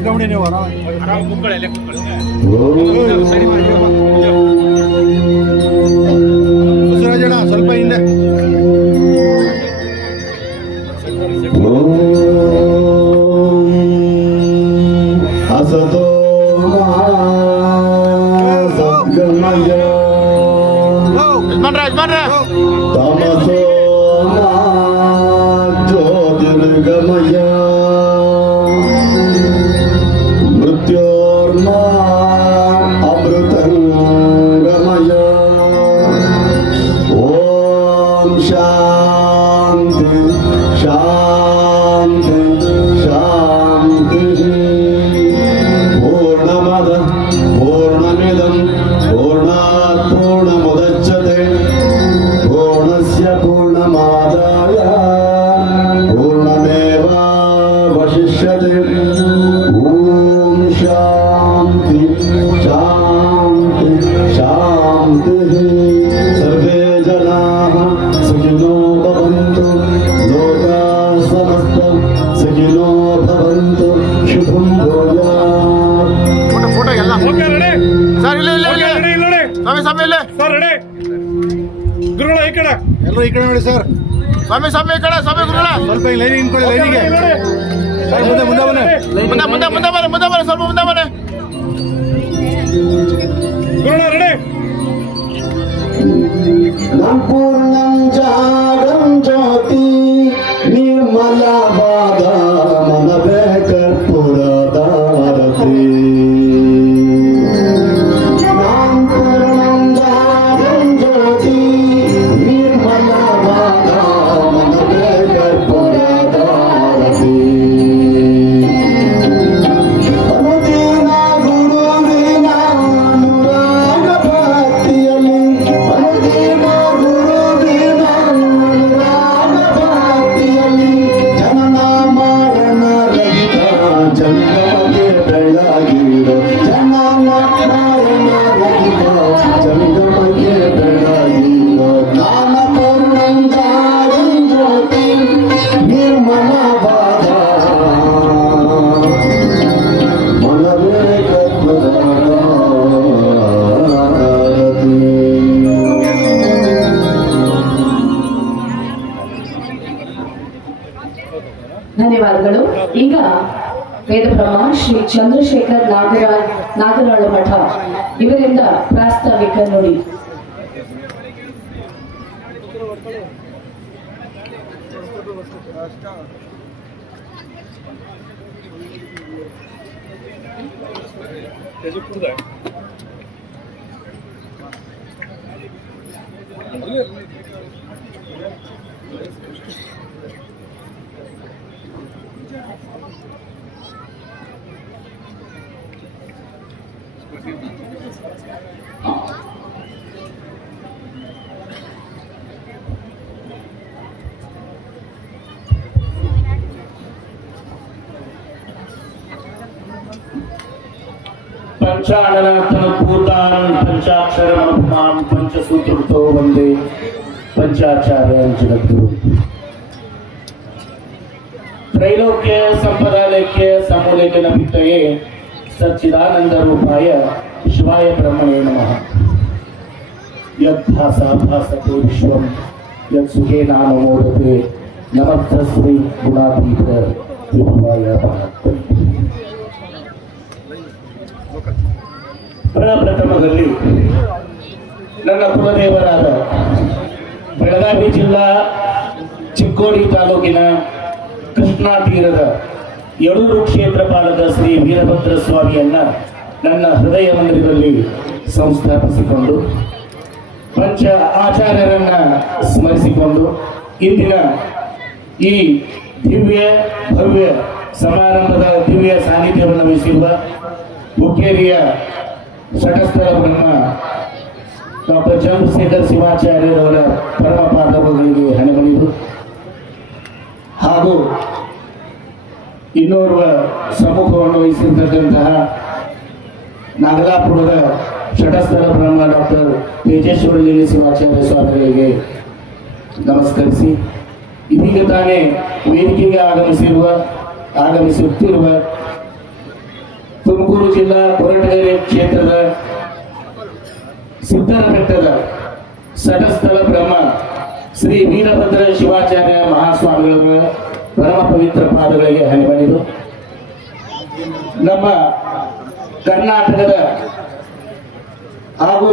ಕುತ್ಕೊಂಬಿಡಿ ನೀವು ಆರಾಮ್ ಆರಾಮ್ ಕುತ್ಕೊಳ್ಳಿ ಸರಿ ಮಾಡಿ. समस्तं सुखिनो भवन्तु शुभं भूयात् ಫೋಟೋ ಫೋಟೋ ಎಲ್ಲ ಓಕೆ ರೆಡಿ ಸರ್ ಇಲ್ಲ ಇಲ್ಲ ಓಕೆ ಇಲ್ಲ ರೆಡಿ ಇಲ್ಲ ನೋಡಿ ಸ್ವಾಮಿ ಸ್ವಾಮಿ ಇಲ್ಲ ಸರ್ ರೆಡಿ ಗುರುಗಳ ಈ ಕಡೆ ಎಲ್ಲರೂ ಈ ಕಡೆ ನೋಡಿ ಸರ್ ಸ್ವಾಮಿ ಸ್ವಾಮಿ ಈ ಕಡೆ ಸ್ವಾಮಿ ಗುರುಗಳ ಸ್ವಲ್ಪ ಈ ಲೈನಿಗೆ ನಿಂತ್ಕೊಳ್ಳಿ ಓಕೆ, ಲೈನಿಗೆ ರೆಡಿ, ರೆಡಿ. ಸರ್ ಮುಂದೆ ಮುಂದೆ ಬನ್ನಿ ಮುಂದೆ ಮುಂದೆ ಮುಂದೆ ಬನ್ನಿ ಮುಂದೆ ಬನ್ನಿ ಸ್ವಲ್ಪ ಮುಂದೆ ಬನ್ನಿ ಗುರುಗಳ ರೆಡಿ न पूर्णं जागं ज्योति ನಿರ್ಮಲ ಬಾಧ ಮನವೇ ಧನ್ಯವಾದಗಳು ಈಗ ವೇದಬ್ರಹ್ಮ ಶ್ರೀ ಚಂದ್ರಶೇಖರ್ ನಾಗರಾಜ್ ನಾಗರಾಳ ಮಠ ಇವರಿಂದ ಪ್ರಾಸ್ತಾವಿಕ ನುಡಿ 계속 푸다. पञ्चाननाथन भूतान् पञ्चाक्षरमनुपमान् पञ्चसूत्रतो वंदे पंचाचार्यान् जगद्गुरु त्रैलोक्य सम्पदालैक्य सच्चिदानंद रूपाय शिवाय ब्रह्मणे नमः। यद्भासा भासते विश्वं यत्सुखेनानुमोदते नमर्थस्मै गुणातीत विभवाय भारत Look ಪ್ರಪ್ರಥಮದಲ್ಲಿ ನನ್ನ ಕುಲದೇವರಾದ ಬೆಳಗಾವಿ ಜಿಲ್ಲಾ ಚಿಕ್ಕೋಡಿ ತಾಲೂಕಿನ ಕೃಷ್ಣಾ ತೀರದ ಯಡೂರು ಕ್ಷೇತ್ರ ಪಾಲಕ ಶ್ರೀ ವೀರಭದ್ರ ಸ್ವಾಮಿಯನ್ನ ನನ್ನ ಹೃದಯ ಮಂದಿರದಲ್ಲಿ ಸಂಸ್ಥಾಪಿಸಿಕೊಂಡು, ಪಂಚ ಆಚಾರ್ಯರನ್ನ ಸ್ಮರಿಸಿಕೊಂಡು ಇಂದಿನ ಈ ದಿವ್ಯ, ಭವ್ಯ ಸಮಾರಂಭದ ದಿವ್ಯ ಸಾನ್ನಿಧ್ಯವನ್ನು ವಹಿಸಿರುವ ಹುಕ್ಕೇರಿಯ ಬ್ರಹ್ಮ ಡಾಕ್ಟರ್ ಚಂದ್ರಶೇಖರ್ ಶಿವಾಚಾರ್ಯರವರ ಪರಮ ಪಾದಗಳಿಗೆ ಹಣೆಮಣಿದು ಹಾಗೂ ಇನ್ನೋರ್ವ ಸಮ್ಮುಖವನ್ನು ವಹಿಸಿರ್ತಕ್ಕಂತಹ ನಾಗಲಾಪುರದ ಷಟಸ್ಥರ ಬ್ರಹ್ಮ ಡಾಕ್ಟರ್ ತೇಜೇಶ್ವರಲಿಂಗ ಶಿವಾಚಾರ್ಯ ಸ್ವಾಮಿಗಳಿಗೆ ನಮಸ್ಕರಿಸಿ, ಇದೀಗ ತಾನೇ ವೇದಿಕೆಗೆ ಆಗಮಿಸಿರುವ, ಆಗಮಿಸುತ್ತಿರುವ ಮೈಸೂರು ಜಿಲ್ಲಾ ಕೊರಟಗೆರೆ ಕ್ಷೇತ್ರದ ಸಿದ್ದರಬೆಟ್ಟದ ಸಟಸ್ಥಳ ಬ್ರಹ್ಮ ಶ್ರೀ ವೀರಭದ್ರ ಶಿವಾಚಾರ್ಯ ಮಹಾಸ್ವಾಮಿಗಳ ಪರಮ ಪವಿತ್ರ ಪಾದಗಳಿಗೆ ಹಣಿಬಣಿದು ನಮ್ಮ ಕರ್ನಾಟಕದ ಹಾಗೂ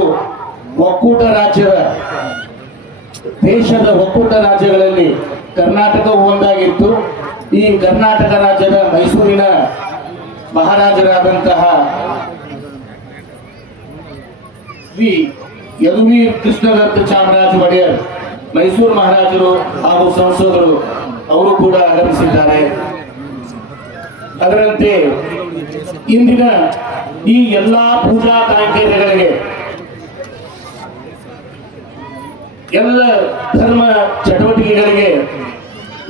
ಒಕ್ಕೂಟ ರಾಜ್ಯದ ದೇಶದ ಒಕ್ಕೂಟ ರಾಜ್ಯಗಳಲ್ಲಿ ಕರ್ನಾಟಕವು ಒಂದಾಗಿತ್ತು. ಈ ಕರ್ನಾಟಕ ರಾಜ್ಯದ ಮೈಸೂರಿನ ಮಹಾರಾಜರಾದಂತಹ ಶ್ರೀ ಯದುವೀರ್ ಕೃಷ್ಣದತ್ತ ಚಾಮರಾಜ ಒಡೆಯರ್, ಮೈಸೂರು ಮಹಾರಾಜರು ಹಾಗೂ ಸಂಸದರು, ಅವರು ಕೂಡ ಆಗಮಿಸಿದ್ದಾರೆ. ಅದರಂತೆ ಇಂದಿನ ಈ ಎಲ್ಲಾ ಪೂಜಾ ಕೈಂಕರ್ಯಗಳಿಗೆ ಎಲ್ಲ ಧರ್ಮ ಚಟುವಟಿಕೆಗಳಿಗೆ,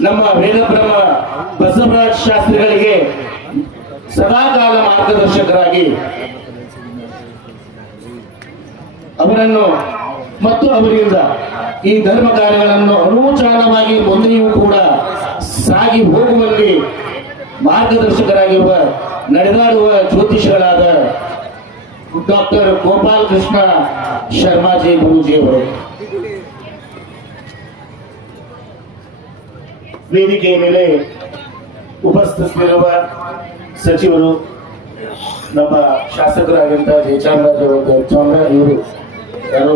ನಮ್ಮ ವೇದಬ್ರಹ್ಮ ಬಸವರಾಜ್ ಶಾಸ್ತ್ರಿಗಳಿಗೆ ಸದಾಕಾಲ ಮಾರ್ಗದರ್ಶಕರಾಗಿ ಅವರನ್ನು ಮತ್ತು ಅವರಿಂದ ಈ ಧರ್ಮ ಕಾರ್ಯಗಳನ್ನು ಅನೂಚಾನವಾಗಿ ಮುಂದೆಯೂ ಕೂಡ ಸಾಗಿ ಹೋಗುವಲ್ಲಿ ಮಾರ್ಗದರ್ಶಕರಾಗಿರುವ, ನಡೆದಾಡುವ ಜ್ಯೋತಿಷಿಗಳಾದ ಡಾಕ್ಟರ್ ಗೋಪಾಲ್ ಕೃಷ್ಣ ಶರ್ಮಾಜಿ ಗುರೂಜಿಯವರು. ವೇದಿಕೆಯ ಮೇಲೆ ಉಪಸ್ಥಿತರಿರುವ ಸಚಿವರು ನಮ್ಮ ಶಾಸಕರಾಗಿದ್ದ ಜಯಚಾಮರಾಜ್ ಅವರು ಚಾಮರಾಜ್ ಇವರು, ಯಾರು,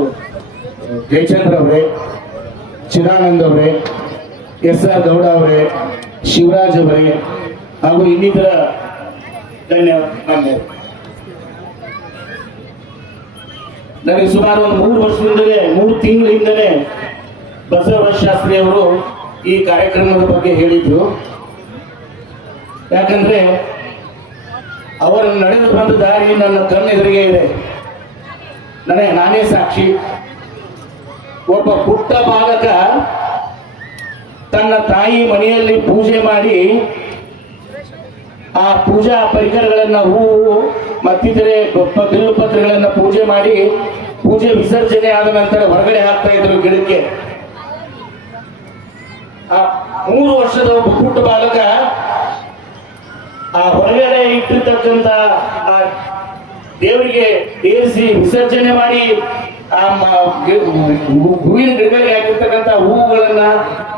ಜಯಚಂದ್ರ ಅವರೇ, ಚಿದಾನಂದ್ ಅವರೇ ಎಸ್ ಆರ್ ಗೌಡ ಅವರೇ, ಶಿವರಾಜ್ ಅವರೇ, ಹಾಗೂ ಇನ್ನಿತರ ಧನ್ಯ ನನಗೆ ಸುಮಾರು ಒಂದು ಮೂರು ವರ್ಷದಿಂದಲೇ, ಮೂರು ತಿಂಗಳಿಂದಲೇ ಬಸವರಾಜ ಶಾಸ್ತ್ರಿ ಅವರು ಈ ಕಾರ್ಯಕ್ರಮದ ಬಗ್ಗೆ ಹೇಳಿದ್ರು. ಯಾಕಂದ್ರೆ ಅವರು ನಡೆದು ಬಂದ ದಾರಿ ನನ್ನ ಕಣ್ಣೆದುರಿಗೆ ಇದೆ. ನನಗೆ ನಾನೇ ಸಾಕ್ಷಿ. ಒಬ್ಬ ಪುಟ್ಟ ಬಾಲಕ ತನ್ನ ತಾಯಿ ಮನೆಯಲ್ಲಿ ಪೂಜೆ ಮಾಡಿ ಆ ಪೂಜಾ ಪರಿಕರಗಳನ್ನ ಹೂವು, ಮತ್ತಿತರೆ ಬಿಲ್ಲು ಪತ್ರಗಳನ್ನ ಪೂಜೆ ಮಾಡಿ ಪೂಜೆ ವಿಸರ್ಜನೆ ಆದ ನಂತರ ಹೊರಗಡೆ ಹಾಕ್ತಾ ಇದ್ರು ಗಿಡಕ್ಕೆ. ಆ ಮೂರು ವರ್ಷದ ಒಬ್ಬ ಪುಟ್ಟ ಬಾಲಕ ಆ ಹೊರಗಡೆ ಇಟ್ಟಿರ್ತಕ್ಕಂತ ಆ ದೇವರಿಗೆ ಏರಿಸಿ ವಿಸರ್ಜನೆ ಮಾಡಿ, ಆ ಹೂವಿನ ಗಿಡಗಳಿಗೆ ಹಾಕಿರ್ತಕ್ಕಂತ ಹೂವುಗಳನ್ನ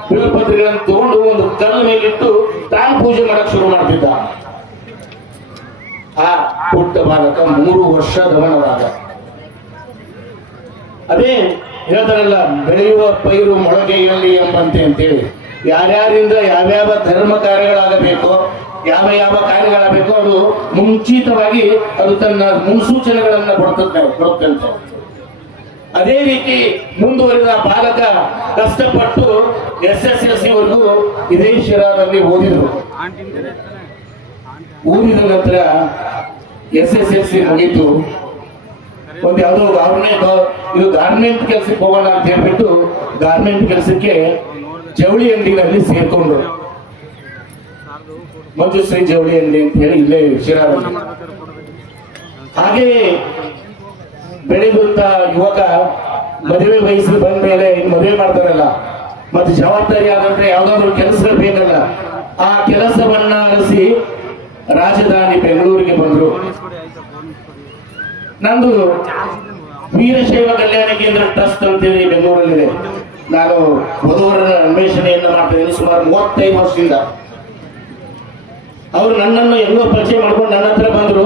ಬಿಲ್ಪತ್ರೆಗಳನ್ನ ತಗೊಂಡು ಒಂದು ಕಲ್ಲು ಮೇಲಿಟ್ಟು ತಾನು ಪೂಜೆ ಮಾಡಕ್ ಶುರು ಮಾಡ್ತಿದ್ದ. ಆ ಪುಟ್ಟ ಬಾಲಕ ಮೂರು ವರ್ಷ ಗಮನವಾದ ಅದೇ ಹೇಳ್ತಾರಲ್ಲ, ಬೆಳೆಯುವ ಪೈರು ಮೊಳಕೆಯಲ್ಲಿ ಎಂಬಂತೆ ಅಂತೇಳಿ. ಯಾರ್ಯಾರಿಂದ ಯಾವ್ಯಾವ ಧರ್ಮ ಕಾರ್ಯಗಳಾಗಬೇಕೋ ಯಾವ ಯಾವ ಕಾರ್ಯಗಳಾಗಬೇಕು ಅದು ಮುಂಚಿತವಾಗಿ ಅದು ತನ್ನ ಮುನ್ಸೂಚನೆಗಳನ್ನ ಕೊಡ್ತದೆ ಕೊಡುತ್ತಂತೆ ಅದೇ ರೀತಿ ಮುಂದುವರಿದ ಬಾಲಕ ಕಷ್ಟಪಟ್ಟು ಎಸ್ ಎಸ್ ಎಲ್ ಸಿ ವರೆಗೂ ಇದೇ ಓದಿದ್ರು. ಓದಿದ ನಂತರ ಎಸ್ ಎಸ್ ಎಲ್ ಸಿ ಮುಗೀತು ಒಂದು ಯಾವುದೋ ಗವರ್ಮೆಂಟ್ ಇದು ಗಾರ್ಮೆಂಟ್ ಕೆಲಸಕ್ಕೆ ಹೋಗೋಣ ಅಂತ ಹೇಳ್ಬಿಟ್ಟು ಗಾರ್ಮೆಂಟ್ ಕೆಲಸಕ್ಕೆ ಜವಳಿ ಅಂಗಡಿಗಳಲ್ಲಿ ಸೇರ್ಕೊಂಡ್ರು. ಮಂಜುಶ್ರೀ ಜವಳಿ ಅಂತ ಹೇಳಿ ಇಲ್ಲೇ ಶಿರಾ ಹಾಗೆಯೇ ಬೆಳೆದಂತ ಯುವಕ ಮದುವೆ ವಯಸ್ಸಿಗೆ ಬಂದ ಮೇಲೆ ಮದುವೆ ಮಾಡ್ತಾರಲ್ಲ, ಮತ್ತೆ ಜವಾಬ್ದಾರಿ ಆದಂದ್ರೆ ಯಾವ್ದಾದ್ರು ಕೆಲಸಗಳು ಬೇಕಲ್ಲ, ಆ ಕೆಲಸವನ್ನ ಅರಸಿ ರಾಜಧಾನಿ ಬೆಂಗಳೂರಿಗೆ ಬಂದ್ರು. ನಂದು ವೀರಶೈವ ಕಲ್ಯಾಣ ಕೇಂದ್ರ ಟ್ರಸ್ಟ್ ಅಂತೇಳಿ ಬೆಂಗಳೂರಲ್ಲಿದೆ. ನಾನು ವಧುವರರ ಅನ್ವೇಷಣೆಯನ್ನ ಮಾಡ್ತಿದ್ದೀನಿ ಸುಮಾರು ಮೂವತ್ತೈದು ವರ್ಷದಿಂದ. ಅವರು ನನ್ನನ್ನು ಎಲ್ಲೋ ಪರಿಚಯ ಮಾಡ್ಕೊಂಡು ನನ್ನ ಹತ್ರ ಬಂದ್ರು.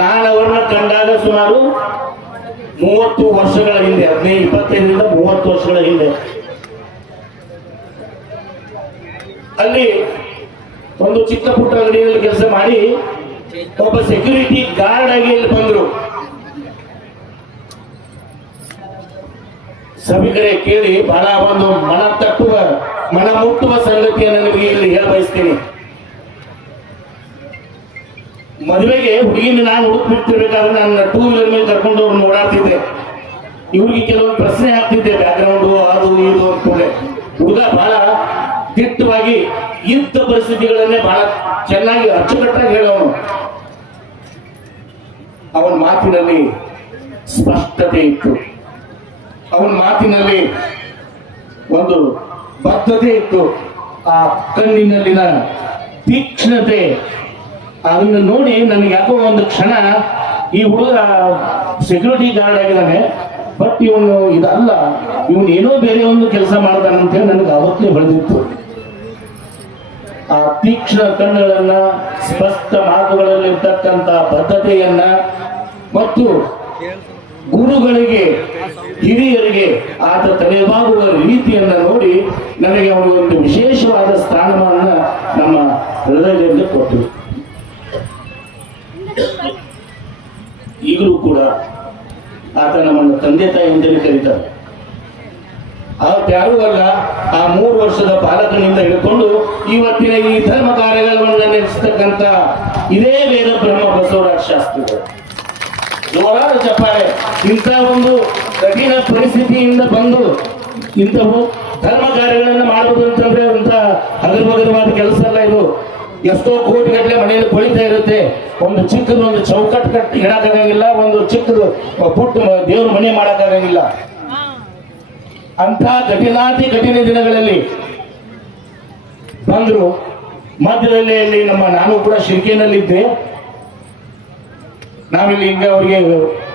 ನಾನು ಅವ್ರನ್ನ ಕಂಡಾಗ ಸುಮಾರು ಮೂವತ್ತು ವರ್ಷಗಳ ಹಿಂದೆ ಹದಿನೈದು ಇಪ್ಪತ್ತೈದರಿಂದ ಮೂವತ್ತು ವರ್ಷಗಳ ಹಿಂದೆ. ಅಲ್ಲಿ ಒಂದು ಚಿಕ್ಕ ಪುಟ್ಟ ಅಂಗಡಿಯಲ್ಲಿ ಕೆಲಸ ಮಾಡಿ ಒಬ್ಬ ಸೆಕ್ಯೂರಿಟಿ ಗಾರ್ಡ್ ಆಗಿ ಇಲ್ಲಿ ಬಂದ್ರು. ಸಭಿಕರೇ, ಕೇಳಿ, ಬಹಳ ಒಂದು ಮನ ತಟ್ಟುವ, ಮನ ಮುಟ್ಟುವ ಸಂಗತಿಯನ್ನು ನಿಮಗೆ ಇಲ್ಲಿ ಹೇಳ ಬಯಸ್ತೀನಿ. ಮದುವೆಗೆ ಹುಡುಗಿನ ನಾನು ಹುಡುಕ್ಬಿಡ್ತಿರ್ಬೇಕಾದ್ರೆ ನನ್ನ ಟೂ ವೀಲರ್ ಮೇಲೆ ಕರ್ಕೊಂಡು ಅವ್ರನ್ನ ಓಡಾಡ್ತಿದ್ದೆ. ಇವ್ರಿಗೆ ಕೆಲವೊಂದು ಪ್ರಶ್ನೆ ಹಾಕ್ತಿದ್ದೆ ಬ್ಯಾಕ್ಗ್ರೌಂಡು ಅದು, ಇದು ಅಂದ್ಕೊಂಡೆ ಹುಡುಗ ಬಹಳ ದಿಟ್ಟವಾಗಿ ಇಂಥ ಪರಿಸ್ಥಿತಿಗಳನ್ನೇ ಬಹಳ ಚೆನ್ನಾಗಿ ಅಚ್ಚುಕಟ್ಟಾಗಿ ಹೇಳೋನು. ಅವನ ಮಾತಿನಲ್ಲಿ ಸ್ಪಷ್ಟತೆ ಇತ್ತು. ಅವನ ಮಾತಿನಲ್ಲಿ ಒಂದು ಬದ್ಧತೆ ಇತ್ತು. ಆ ಕಣ್ಣಿನಲ್ಲಿನ ತೀಕ್ಷ್ಣತೆ ಅದನ್ನ ನೋಡಿ ನನಗೆ ಯಾಕೋ ಒಂದು ಕ್ಷಣ ಈ ಹುಡುಗ ಸೆಕ್ಯೂರಿಟಿ ಗಾರ್ಡ್ ಆಗಿದ್ದಾನೆ ಬಟ್ ಇವನು ಇದಲ್ಲ, ಇವನು ಏನೋ ಬೇರೆ ಒಂದು ಕೆಲಸ ಮಾಡ್ತಾನಂತೇಳಿ ನನಗೆ ಅವತ್ತೇ ಬೆಳೆದಿತ್ತು ಆ ತೀಕ್ಷ್ಣ ಕಣ್ಣುಗಳನ್ನ, ಸ್ಪಷ್ಟ ಮಾತುಗಳಲ್ಲಿರ್ತಕ್ಕಂಥ ಬದ್ಧತೆಯನ್ನ ಮತ್ತು ಗುರುಗಳಿಗೆ, ಹಿರಿಯರಿಗೆ, ಆತ ತಲೆಬಾಗುವ ರೀತಿಯನ್ನ ನೋಡಿ ನನಗೆ ಅವನು ಒಂದು ವಿಶೇಷವಾದ ಸ್ಥಾನಮಾನ ನಮ್ಮ ಹೃದಯದಲ್ಲಿ ಕೊಟ್ಟರು ಈಗಲೂ ಕೂಡ ಆತ ನಮ್ಮನ್ನು ತಂದೆ ತಾಯಿ ಅಂತೇಳಿ ಕರೀತಾರೆ. ಯಾರೂ ಅಲ್ಲ, ಆ ಮೂರು ವರ್ಷದ ಪಾಲಕನಿಂದ ಹಿಡ್ಕೊಂಡು ಇವತ್ತಿನ ಈ ಧರ್ಮ ಕಾರ್ಯಗಳನ್ನು ನಡೆಸತಕ್ಕಂತ ಇದೇ ವೇದ ಬ್ರಹ್ಮ ಬಸವರಾಜ ಶಾಸ್ತ್ರಿಗಳು. ಜೋರಾದ ಚಪ್ಪಾಳೆ ಇಂಥ ಒಂದು ಕಠಿಣ ಪರಿಸ್ಥಿತಿಯಿಂದ ಬಂದು ಇಂಥವು ಧರ್ಮ ಕಾರ್ಯಗಳನ್ನು ಮಾಡುವುದು ಅಂತಂದ್ರೆ ಅಂತ ಅಗರ್ಭಗರವಾದ ಕೆಲಸ ಅಲ್ಲ ಇದು. ಎಷ್ಟೋ ಕೋಟಿ ಗಟ್ಟಲೆ ಮನೆಯಲ್ಲಿ ಕೊಳಿತಾ ಇರುತ್ತೆ. ಒಂದು ಚಿಕ್ಕದ ಒಂದು ಚೌಕಟ್ಟು ಕಟ್ಟಿ ಇಡಕ್ಕಾಗಂಗಿಲ್ಲ, ಒಂದು ಚಿಕ್ಕದು ಪುಟ್ಟ ದೇವ್ರ ಮನೆ ಮಾಡಕ್ಕಾಗಂಗಿಲ್ಲ. ಅಂತ ಕಠಿಣಾತಿ ಕಠಿಣ ದಿನಗಳಲ್ಲಿ ಬಂದ್ರು. ಮಧ್ಯದಲ್ಲಿ ಇಲ್ಲಿ ನಮ್ಮ ನಾನು ಕೂಡ ಶಿರ್ಕೆನಲ್ಲಿದ್ದೆ. ನಾವಿಲ್ಲಿ ಹಿಂಗೆ ಅವ್ರಿಗೆ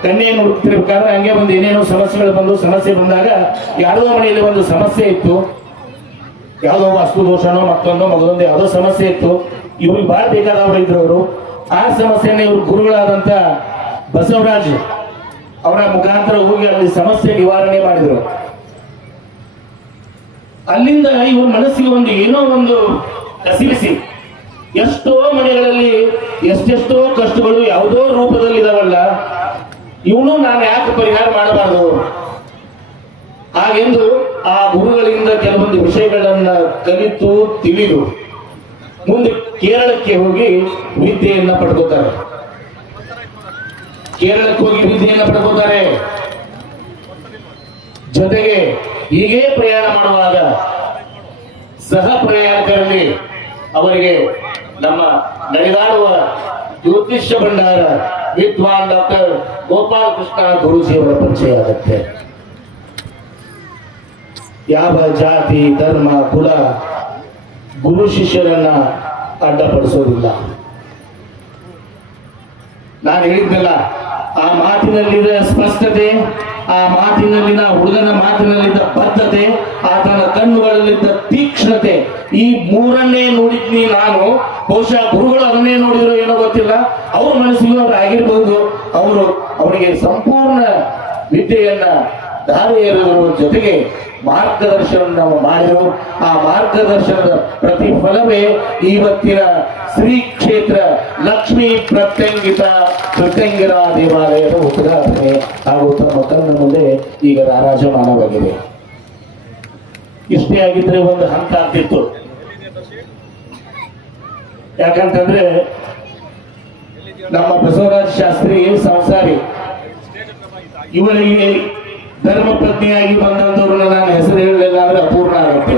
ಕನ್ಯೆಯನ್ನು ಹುಡುಕ್ತಿರ್ಬೇಕಾದ್ರೆ ಹಂಗೆ ಒಂದು ಏನೇನೋ ಸಮಸ್ಯೆಗಳು ಬಂದು, ಸಮಸ್ಯೆ ಬಂದಾಗ ಯಾರೋ ಮನೆಯಲ್ಲಿ ಒಂದು ಸಮಸ್ಯೆ ಇತ್ತು. ಯಾವುದೋ ವಾಸ್ತು ದೋಷನೋ ಮತ್ತೊಂದೋ ಮಗದೊಂದು ಯಾವುದೋ ಸಮಸ್ಯೆ ಇತ್ತು ಇವ್ರಿಗೆ ಬಾಳ ಬೇಕಾದವರು ಇದ್ರು ಅವರು ಆ ಸಮಸ್ಯೆನ ಇವ್ರ ಗುರುಗಳಾದಂತ ಬಸವರಾಜ್ ಅವರ ಮುಖಾಂತರ ಹೋಗಿ ಅಲ್ಲಿ ಸಮಸ್ಯೆ ನಿವಾರಣೆ ಮಾಡಿದ್ರು. ಅಲ್ಲಿಂದ ಇವ್ರ ಮನಸ್ಸಿಗೆ ಒಂದು ಏನೋ ಒಂದು ಕಸಿವಿಸಿ. ಎಷ್ಟೋ ಮನೆಗಳಲ್ಲಿ ಎಷ್ಟೆಷ್ಟೋ ಕಷ್ಟಗಳು ಯಾವುದೋ ರೂಪದಲ್ಲಿ ಇದಾವಲ್ಲ ಇವನು ನಾನು ಯಾಕೆ ಪರಿಹಾರ ಮಾಡಬಾರದು? ಹಾಗೆಂದು ಆ ಗುರುಗಳಿಂದ ಕೆಲವೊಂದು ವಿಷಯಗಳನ್ನ ಕಲಿತು ತಿಳಿದು ಮುಂದೆ ಕೇರಳಕ್ಕೆ ಹೋಗಿ ವಿದ್ಯೆಯನ್ನ ಪಡ್ಕೋತಾರೆ. ಕೇರಳಕ್ಕೆ ಹೋಗಿ ವಿದ್ಯೆಯನ್ನ ಪಡ್ಕೋತಾರೆ. ಜೊತೆಗೆ ಹೀಗೆ ಪ್ರಯಾಣ ಮಾಡುವಾಗ ಸಹ ಪ್ರಯಾಣಿಕರಲ್ಲಿ ಅವರಿಗೆ ನಮ್ಮ ನಡೆದಾಡುವ ಜ್ಯೋತಿಷ್ಯ ಭಂಡಾರ ವಿದ್ವಾನ್ ಡಾಕ್ಟರ್ ಗೋಪಾಲಕೃಷ್ಣ ಗುರುಜಿಯವರ ಪರಿಚಯ ಆಗುತ್ತೆ. ಯಾವ ಜಾತಿ, ಧರ್ಮ, ಕುಲ ಗುರು ಶಿಷ್ಯರನ್ನ ಅಡ್ಡಪಡಿಸೋದಿಲ್ಲ. ನಾನು ಹೇಳಿದ್ನಲ್ಲ, ಆ ಮಾತಿನಲ್ಲಿದ್ದ ಸ್ಪಷ್ಟತೆ, ಆ ಮಾತಿನಲ್ಲಿನ ಹುಡುಗನ ಮಾತಿನಲ್ಲಿದ್ದ ಬದ್ಧತೆ ಆತನ ಕಣ್ಣುಗಳಲ್ಲಿದ್ದ ತೀಕ್ಷ್ಣತೆ, ಈ ಮೂರನ್ನೇ ನೋಡಿದ್ನಿ ನಾನು. ಬಹುಶಃ ಗುರುಗಳು ಅದನ್ನೇ ನೋಡಿದ್ರು ಏನೋ ಗೊತ್ತಿಲ್ಲ. ಅವ್ರ ಮನಸ್ಸಿಗೂ ಆಗಿರ್ಬೋದು. ಅವರು ಅವರಿಗೆ ಸಂಪೂರ್ಣ ವಿದ್ಯೆಯನ್ನ ದಾರಿ ಎರೆಯುವ ಜೊತೆಗೆ ಮಾರ್ಗದರ್ಶನ ನಾವು ಆ ಮಾರ್ಗದರ್ಶನದ ಪ್ರತಿಫಲವೇ ಇವತ್ತಿನ ಶ್ರೀ ಕ್ಷೇತ್ರ ಲಕ್ಷ್ಮೀ ಪ್ರತ್ಯಂಗಿತ ಪ್ರತ್ಯಂಗಿರ ದೇವಾಲಯದ ಉದ್ಘಾಟನೆ ಹಾಗೂ ತಮ್ಮ ಕಣ್ಣ ಮುಂದೆ ಈಗ ರಾರಾಜಮಾನವಾಗಿದೆ. ಇಷ್ಟೇ ಆಗಿದ್ರೆ ಒಂದು ಹಂತ ಆಗ್ತಿತ್ತು. ಯಾಕಂತಂದ್ರೆ ನಮ್ಮ ಬಸವರಾಜ್ ಶಾಸ್ತ್ರಿ ಸಂಸಾರಿ. ಇವರಿಗೆ ಧರ್ಮ ಪತ್ನಿಯಾಗಿ ಬಂದಂತವ್ರನ್ನ ನಾನು ಹೆಸರು ಹೇಳಲಿಲ್ಲ ಅಂದ್ರೆ ಅಪೂರ್ಣ ಆಗುತ್ತೆ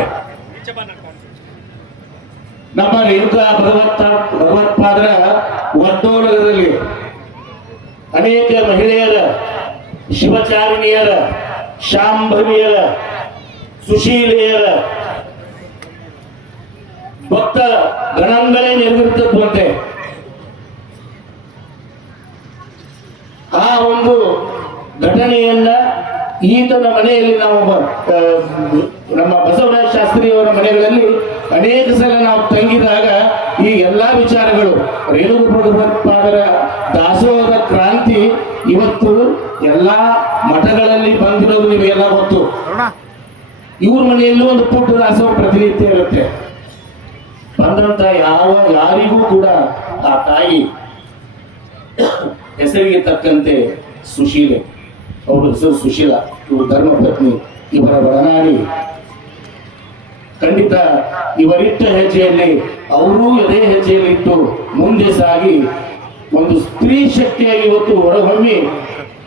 ನಮ್ಮ ರೇಣುಕಾ ಭಗವತ್ ಭಗವತ್ಪಾದರ ವರ್ತೋಲಗದಲ್ಲಿ ಅನೇಕ ಮಹಿಳೆಯರ, ಶಿವಚಾರಿಣಿಯರ, ಶಾಂಭವಿಯರ, ಸುಶೀಲೆಯರ ಭಕ್ತ ಗಣಂಗಳೇ ನೆರವೇರ್ತದಂತೆ ಆ ಒಂದು ಘಟನೆಯನ್ನ ಈತನ ಮನೆಯಲ್ಲಿ ನಾವು ನಮ್ಮ ಬಸವರಾಜ ಶಾಸ್ತ್ರಿಯವರ ಮನೆಗಳಲ್ಲಿ ಅನೇಕ ಸಲ ನಾವು ತಂಗಿದಾಗ ಈ ಎಲ್ಲಾ ವಿಚಾರಗಳು. ರೇಣುಕ ಭಗವತ್ಪಾದರ ದಾಸೋಹದ ಕ್ರಾಂತಿ ಇವತ್ತು ಎಲ್ಲಾ ಮಠಗಳಲ್ಲಿ ಬಂದಿರೋದು ನಿಮಗೆಲ್ಲ ಗೊತ್ತು. ಇವ್ರ ಮನೆಯಲ್ಲೂ ಒಂದು ಪುಟ್ಟ ದಾಸೋಹ ಪ್ರತಿನಿತ್ಯ ಇರುತ್ತೆ. ಬಂದಂತ ಯಾವ ಯಾರಿಗೂ ಕೂಡ ಆ ತಾಯಿ ಹೆಸರಿಗೆ ತಕ್ಕಂತೆ ಸುಶೀಲೆ. ಅವರ ಹೆಸರು ಸುಶೀಲ, ಇವರು ಧರ್ಮಪತ್ನಿ, ಇವರ ಒಡನಾಡಿ ಖಂಡಿತ ಇವರಿಟ್ಟ ಹೆಜ್ಜೆಯಲ್ಲಿ, ಅವರೂ ಅದೇ ಹೆಜ್ಜೆಯಲ್ಲಿ ಇಟ್ಟು ಮುಂದೆ ಸಾಗಿ, ಒಂದು ಸ್ತ್ರೀ ಶಕ್ತಿಯಾಗಿ ಇವತ್ತು ಹೊರಹೊಮ್ಮಿ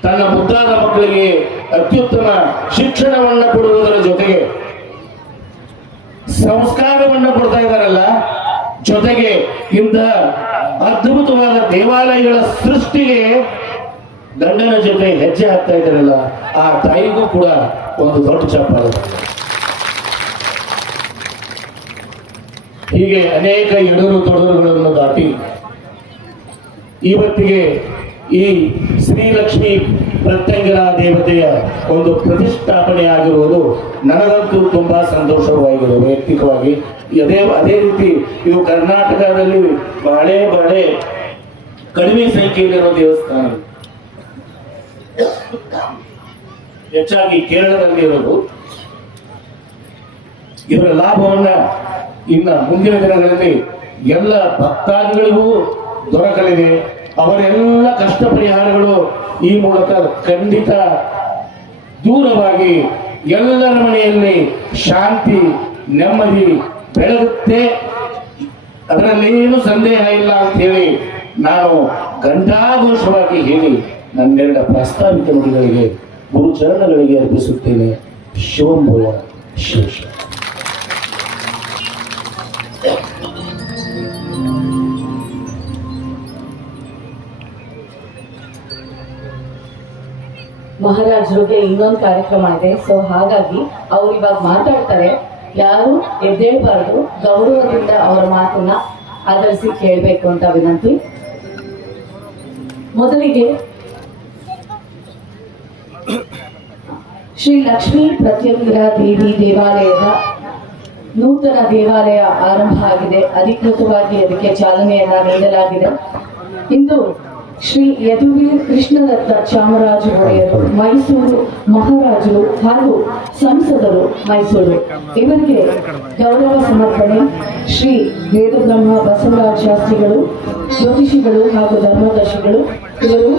ತನ್ನ ಮುದ್ದಾದ ಮಕ್ಕಳಿಗೆ ಅತ್ಯುತ್ತಮ ಶಿಕ್ಷಣವನ್ನು ಕೊಡುವುದರ ಜೊತೆಗೆ ಸಂಸ್ಕಾರವನ್ನು ಕೊಡ್ತಾ ಇದ್ದಾರಲ್ಲ, ಜೊತೆಗೆ ಇಂತಹ ಅದ್ಭುತವಾದ ದೇವಾಲಯಗಳ ಸೃಷ್ಟಿಗೆ ಗಂಡನ ಜೊತೆ ಹೆಜ್ಜೆ ಹಾಕ್ತಾ ಇದ್ದಾರಲ್ಲ, ಆ ತಾಯಿಗೂ ಕೂಡ ಒಂದು ದೊಡ್ಡ ಚಪ್ಪಾಳೆ ಹೀಗೆ ಅನೇಕ ಎಡರು ತೊಡರುಗಳನ್ನು ದಾಟಿ ಇವತ್ತಿಗೆ ಈ ಶ್ರೀಲಕ್ಷ್ಮಿ ಪ್ರತ್ಯಂಗರ ದೇವತೆಯ ಒಂದು ಪ್ರತಿಷ್ಠಾಪನೆ ಆಗಿರುವುದು ನನಗಂತೂ ತುಂಬಾ ಸಂತೋಷವಾಗಿದೆ ವೈಯಕ್ತಿಕವಾಗಿ ಅದೇ ಅದೇ ರೀತಿ ಇದು ಕರ್ನಾಟಕದಲ್ಲಿ ಬಹಳ ಬಹಳ ಕಡಿಮೆ ಸಂಖ್ಯೆಯಲ್ಲಿರೋ ದೇವಸ್ಥಾನ ಹೆಚ್ಚಾಗಿ ಕೇರಳದಲ್ಲಿ ಇರೋದು. ಇವರ ಲಾಭವನ್ನ ಇನ್ನ ಮುಂದಿನ ದಿನಗಳಲ್ಲಿ ಎಲ್ಲ ಭಕ್ತಾದಿಗಳಿಗೂ ದೊರಕಲಿದೆ. ಅವರೆಲ್ಲ ಕಷ್ಟ ಪರಿಹಾರಗಳು ಈ ಮೂಲಕ ಖಂಡಿತ ದೂರವಾಗಿ ಎಲ್ಲರ ಮನೆಯಲ್ಲಿ ಶಾಂತಿ, ನೆಮ್ಮದಿ ಬೆಳಗುತ್ತೆ. ಅದರಲ್ಲೇನು ಸಂದೇಹ ಇಲ್ಲ ಅಂತ ಹೇಳಿ ನಾನು ಗಂಟಾಘೋಷವಾಗಿ ಹೇಳಿ ನನ್ನೆರಡ ಪ್ರಸ್ತಾವಿತ ನುಡಿಗಳಿಗೆ ಗುರುಚರಣಗಳಿಗೆ ಅರ್ಪಿಸುತ್ತೇನೆ. ಶಿವಂಭವ ಶೇಷ. ಮಹಾರಾಜರಿಗೆ ಇನ್ನೊಂದು ಕಾರ್ಯಕ್ರಮ ಇದೆ. ಸೊ ಹಾಗಾಗಿ ಅವ್ರು ಇವಾಗ ಮಾತಾಡ್ತಾರೆ. ಯಾರು ಎದ್ದೇಳಬಾರ್ದು, ಗೌರವದಿಂದ ಅವರ ಮಾತನ್ನ ಆಧರಿಸಿ ಕೇಳಬೇಕು ಅಂತ ವಿನಂತಿ. ಮೊದಲಿಗೆ ಶ್ರೀ ಲಕ್ಷ್ಮೀ ಪ್ರತ್ಯಂಗಿರ ದೇವಿ ದೇವಾಲಯದ ನೂತನ ದೇವಾಲಯ ಆರಂಭ ಆಗಿದೆ. ಅಧಿಕೃತವಾಗಿ ಅದಕ್ಕೆ ಚಾಲನೆಯನ್ನ ನೀಡಲಾಗಿದೆ. ಇಂದು ಶ್ರೀ ಯದುವೀರ್ ಕೃಷ್ಣದತ್ತ ಚಾಮರಾಜ ಒಡೆಯರು, ಮೈಸೂರು ಮಹಾರಾಜರು ಹಾಗೂ ಸಂಸದರು ಮೈಸೂರು. ಇವರಿಗೆ ಗೌರವ ಸಮರ್ಪಣೆ. ಶ್ರೀ ವೇದಬ್ರಹ್ಮ ಬಸವರಾಜ ಶಾಸ್ತ್ರಿಗಳು ಜ್ಯೋತಿಷಿಗಳು ಹಾಗೂ ಧರ್ಮದರ್ಶಿಗಳು, ಇವರು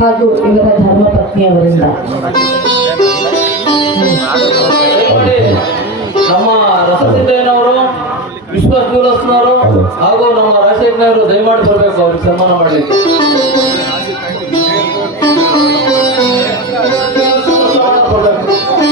ಹಾಗೂ ಇವರ ಧರ್ಮಪತ್ನಿಯವರಿಂದ ನಮ್ಮ ರಸಸಿದ್ದಯ್ಯನವರು ವಿಶ್ವ ಜ್ಯೂಲರ್ಸ್ನವರು ಹಾಗೂ ನಮ್ಮ ರಾಜಶೇಖರವರು ದಯಮಾಡಿ ಬರಬೇಕು ಅವ್ರಿಗೆ ಸನ್ಮಾನ ಮಾಡಲಿಕ್ಕೆ. ಹಸುಗಳ